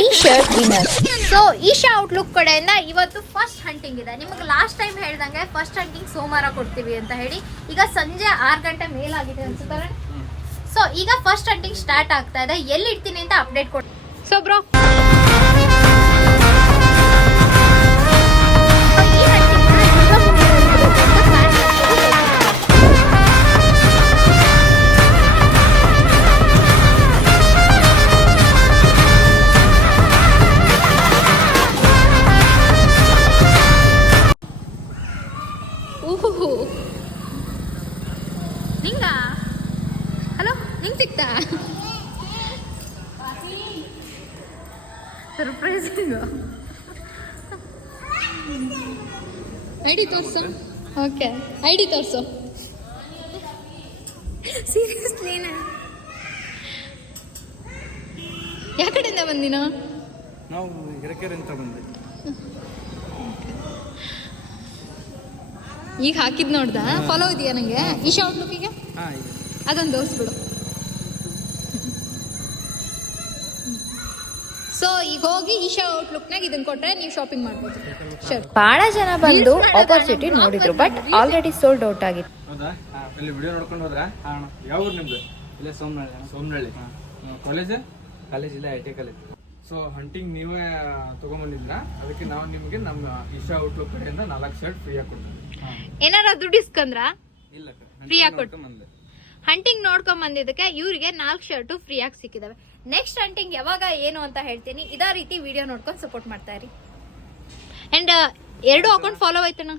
T shirt winner. So Isha outlook ಕಡೆಯಿಂದ ಇವತ್ತು first hunting ಇದೆ. ನಿಮಗೆ ಲಾಸ್ಟ್ ಟೈಮ್ ಹೇಳ್ದಂಗೆ ಫಸ್ಟ್ ಹಂಟಿಂಗ್ ಸೋಮವಾರ ಕೊಡ್ತೀವಿ ಅಂತ ಹೇಳಿ ಈಗ ಸಂಜೆ 6 ಗಂಟೆ ಮೇಲಾಗಿದೆ ಅನ್ಸುತ್ತಾರೆ. ಸೊ ಈಗ ಫಸ್ಟ್ ಹಂಟಿಂಗ್ ಸ್ಟಾರ್ಟ್ ಆಗ್ತಾ ಇದೆ. ಎಲ್ಲಿ ಇಡ್ತೀನಿ ಅಂತ ಅಪ್ಡೇಟ್ ಕೊಡ್ತೀನಿ. ಸೊ ಬ್ರೋ ನಿಂಗ ಹಲೋ ನಿಂಗೆ ಸಿಕ್ತಾ ಸರ್ಪ್ರೈಸ್ ಐಡಿ ತೋರ್ಸು. ಓಕೆ ಐಡಿ ತೋರ್ಸು. ಸೀರಿಯಸ್ಲಿ ಯಾವ ಕಡೆಯಿಂದ ಬಂದಿನ? ನಾವು ಹಿರಕೆರೆ ಅಂತ ಬಂದ್ವಿ. ಈಗ ಹಾಕಿದ್ ನೋಡ್ದ ಫಾಲೋ ಇದೆಯಾ ನಂಗೆ ಈಶಾ ಔಟ್ಲುಕ್ಕಿಗೆ? ಅದೊಂದು ತೋರಿಸ್ಬಿಡು. ಸೊ ಈಗ ಹೋಗಿ ಈಶಾ ಔಟ್ಲುಕ್ನಾಗ ಇದನ್ನ ಕೊಟ್ರೆ ನೀವು ಶಾಪಿಂಗ್ ಮಾಡ್ಬೋದು. ಬಹಳ ಜನ ಬಂದು ಆಪರ್ಚುನಿಟಿ ನೋಡಿದ್ರು, ಬಟ್ ಆಲ್ರೆಡಿ ಸೋಲ್ಡ್ ಔಟ್ ಆಗಿತ್ತು. ಹೌದಾ? ಇಲ್ಲಿ ವಿಡಿಯೋ ನೋಡ್ಕೊಂಡು ಹೋದ್ರಾ? ಯಾವ ಊರು ನಿಮ್ದು? ಇಲ್ಲೇ ಸೋಮನಹಳ್ಳಿ. ಕಾಲೇಜ್ ಇಲ್ಲ, I T college. So hunting ನೀವೇ ತಗೊಂಡ್ಬಂದಿದ್ರ, ಅದಕ್ಕೆ ನಾವು ನಿಮ್ಗೆ ನಮ್ಮ ಈಶಾ ಔಟ್ಲುಕ್ ಕಡೆಯಿಂದ 4 ಶರ್ಟ್ ಫ್ರೀ ಆಗಿ ಕೊಡ್ತೀವಿ. ಏನಾರ ದುಡ್ಡು ಇಸ್ಕಂದ್ರ ಇಲ್ಲ, ಫ್ರೀ ಆಗಿ ಕೊಟ್ಟು ಹಂಟಿಂಗ್ ನೋಡ್ಕೊಂಡ್ ಬಂದಿದ್ದಕ್ಕೆ ಇವ್ರಿಗೆ 4 ಶರ್ಟ್ ಫ್ರೀ ಆಗಿ ಸಿಕ್ಕಿದಾವೆ. ನೆಕ್ಸ್ಟ್ ಹಂಟಿಂಗ್ ಯಾವಾಗ ಏನು ಅಂತ ಹೇಳ್ತೀನಿ. ಇದೇ ರೀತಿ ವಿಡಿಯೋ ನೋಡ್ಕೊಂಡು ಸಪೋರ್ಟ್ ಮಾಡ್ತಾ ಇರಿ. ಅಂಡ್ 2 ಅಕೌಂಟ್ ಫಾಲೋ ಆಯ್ತಣ್ಣ.